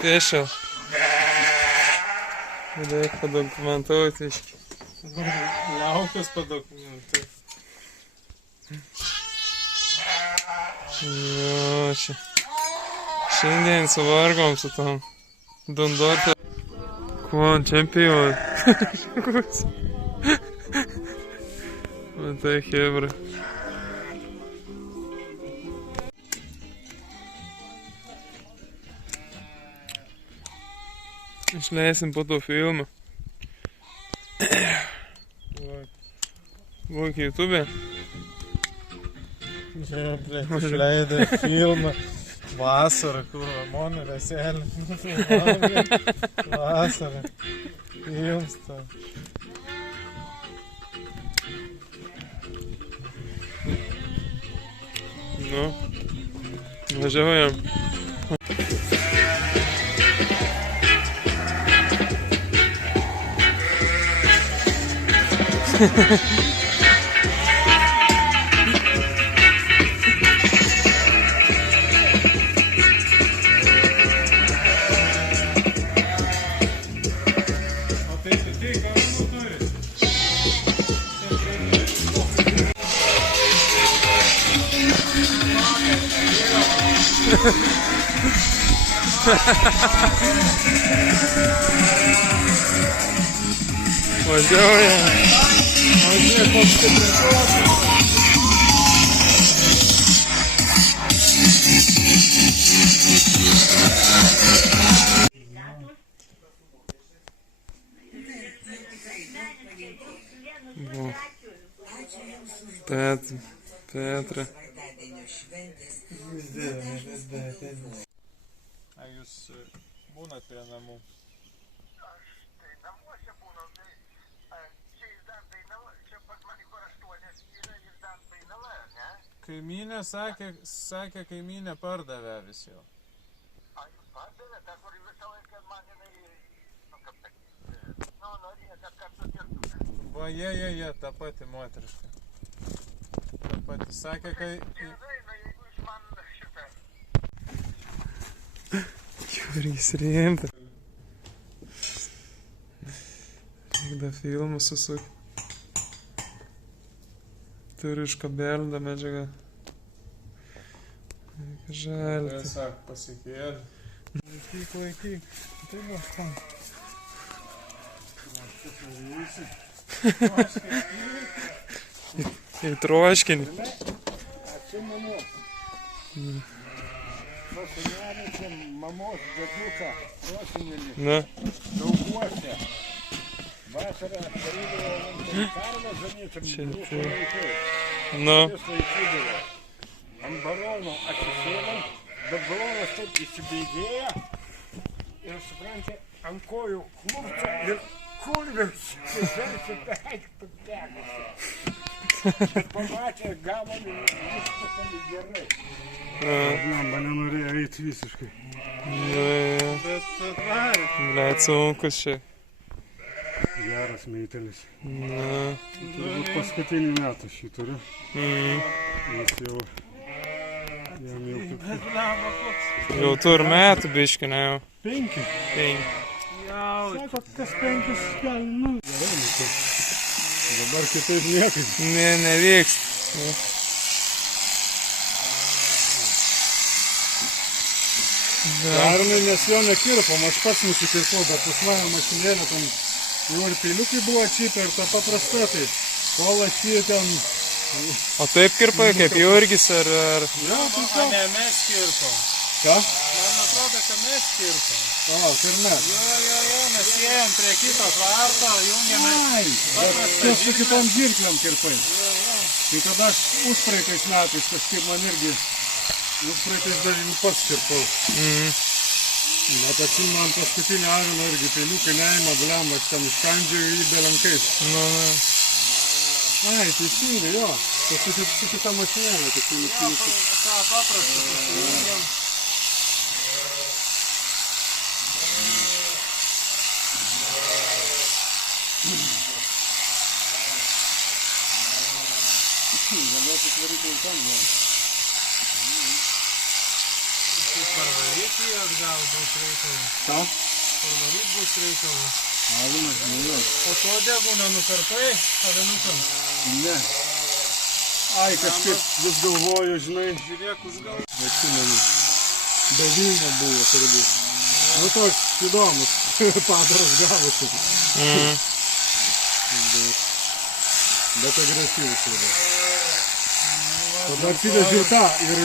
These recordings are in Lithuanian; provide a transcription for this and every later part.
Special. Reik padokumentuoti iški. Liaukas padokumentuoti. Jo, čia. Šiandien suvargom su tom Dundorto. Kuon čempion. Matai, hebra. Išleisim po to filmą. Būk YouTube. Išleidai filmą. Vasarą, kur Monė Veselė. Vasarą. Films to. Nu, važiuojam. Važiuojam. Petra. Ar jūs būnat prie namų? Aš tai namuose būnu, tai čia jis dar dainava, čia pas mane kur 8 yra, jis dar dainava, ne? Kaimynė sakė kaimynė pardavė vis jau. A jūs pardavė, ta kur visą laiką man jinai, nu kaip sakyti, norėjo, kad kartu dirbtume. Va, jie, ta pati moteriška. Ta pati sakė, kai... Gerai, na jeigu jūs man šitą... Jurgis rimta. Reikda filmų susuk. Turiu iš kabeldą medžiagą. Žalti. Sak, pasikėlė. Laikyk. Tai va, kam. Į troškinį. Atsimenu, pasinelė čia mamos dėduką, prosinėlį, Na, dauguose. Vasarą darydavo Karlo Žanyčiam, Čia mūsų tai. vaikai. nu, Jis laikydavo. Ant barono atsisėdam, bet baronas taip įsibėgėja ir supranti, ant kojų klupčia ir kurvis versi beveik pategusi. Bet pamatė, gabalį, viskas ten gerai. Blamba nenorėjo eiti visiškai. nu, Bet atvarė. blėt sunkus čia. Geras meitelis. Na, Turbūt paskutinį metą šį turiu. Jis jau... Jam jau kaip... Bet blamba koks. jau tur metų biški, ne jau. 5. 5. Jauti. Sako, kas 5 gali, nu... Gerai, nu tai... Dabar kitaip niekaip. Ne, nevyks. Pernai mes jo nekirpom, aš pats nusikirpau, bet pas mane mašinėlė ten jau ir peiliukai buvo čipę ir ta paprasta, tai kol aš jį ten... O taip kirpai, kaip Jurgis ar... Ja, tai A ką? ne, mes kirpom. Ką? Man atrodo, kad mes kirpom. O, tai ir mes. Jo, mes ėjom prie kito tvarto, jungėme. Ai, bet čia su kitom žirklėm kirpai. Tai tada aš užpraeitais metais kažkaip man irgi... Užpraeitais dar jų pats kirpau. Bet atsimenu, ant paskutinį avino irgi peiliukai neima, blem, aš ten iškandžiau jį belenkais. Nu, Ai, teisingai, jo. Tas su kita mašinėlė, tik peiliukai. Ką paprasta, pasijungiam. Galėtų tvaryti ir ten, jo. Parvaryti. Vokietijos gal bus reikalas. Ką? Parvaryt bus reikalas. Avinas, naujos. O to degų nenupirkai avinukams? Ne. Ai, kažkaip vis galvoju, žinai. Žiūrėk, užgal. Atsimenu. Be Vilno buvo turbūt. Nu toks įdomus padaras gavosi. Bet agresyvus yra. Tada atsivežiau tą ir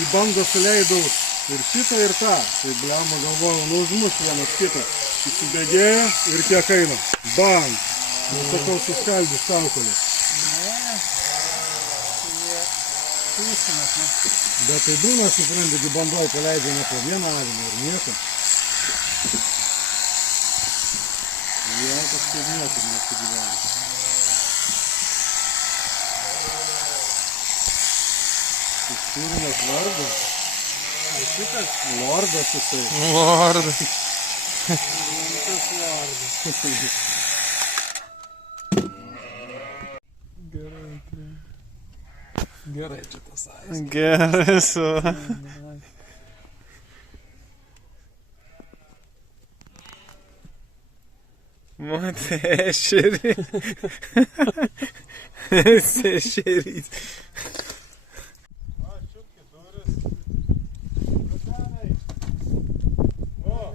į bandą suleidau ir šitą ir tą. Tai bliama galvojau, nu užmuš vienas kitą. Įsibėgėjo ir kiek eina. Bang! Nu sakau, suskaldys saukolį. Bet tai būna, supranti, kai bandoj paleidžia ne po vieną aviną ir nieko. Jie kažkaip niekur nesigyvena. Jis turi net vardą. Šitas lordas jisai. Lordas. Šitas lordas. Gerai, čia tas aišku. Gerai su. Mate, ešerį. Ešerys. A, čiupki duris. O,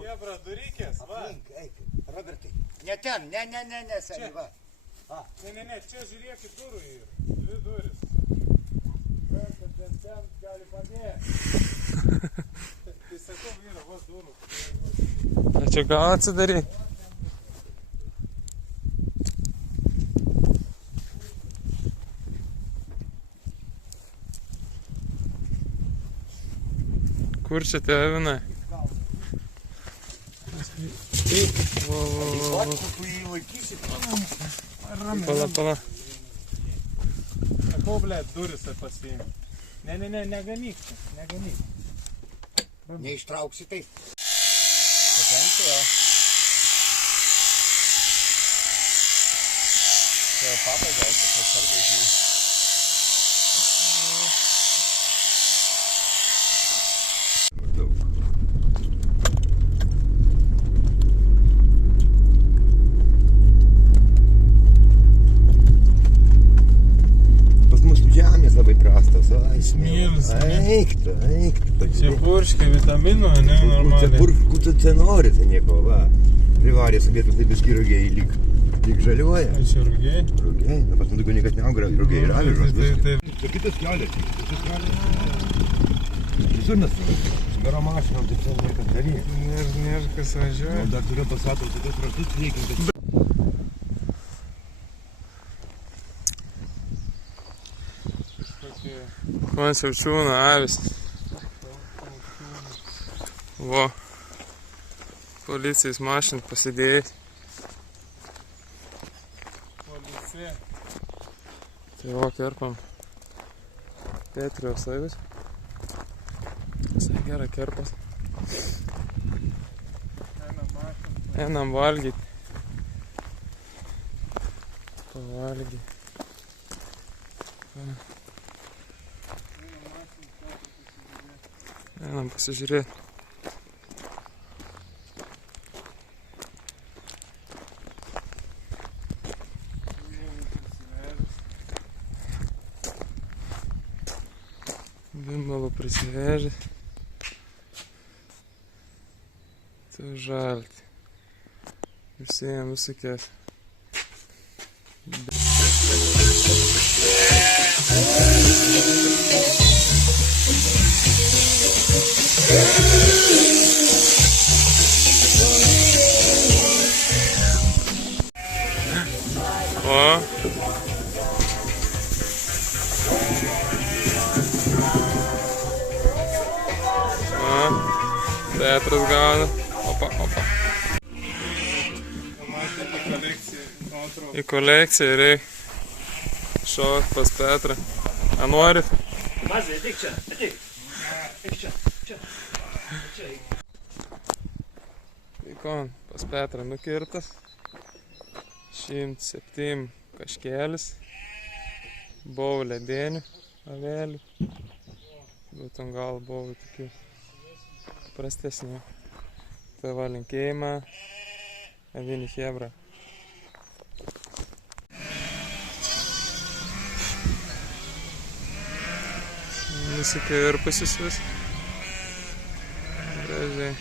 Gebra, durykės, va. Eik, Robertai. Ne ten, ne, seniai, va. Ne, čia žiūrėkit durų yra. Dvi duris. Ten gali padėti. Tai sakau, yra, vos durų. A čia gal atsidaryt? Kur čia tie avinai? Tu jį laikysi. Pala. Sakau, blėt, duris pasiimi. Ne, neganyk. Neištrauksi taip. Patenka, jo. Čia pabaiga, pasargai, žinai. Žemės labai prastas, Smėlis, eik tu, Čia purškia vitaminų, ne, normaliai. Kur tu čia nori, tai nieko, va. Privarė sabėtų, tai biški rugiai lyg žaliuoja. Čia rugiai? Rugiai, na pas daugiau niekas neauga, rugiai ir avižos. Taip. Tai kitas kelias. Visur mes mero mašinom, tai čia niekas darys. Nėr kas važiuoja. O dar turiu pasatau, tokius ratus reikinti. Konserčiūno avis. Vo. Policijos mašinų pasidėjai. Policija. Tai vo kerpam. Petrijos avis. Visai gera kerpas. Einam valgyt. Pavalgyt. Einam pasižiūrėti. Bimbalų prisivežė. Tai žalti. Visiems visokias. O. Petras gauna. Opa. Į kolekciją reik. Šok pas Petrą. A norit? Mazai, ateik čia, ateik. Eik čia. Ikon, pas Petrą nukirtas. 107 kažkelis. Buvo ledėnių avelių. Būtent gal buvo tokių prastesnė. Tai va, linkėjimą. Avinį Hebra. Nusikirpusis vis. Gražiai.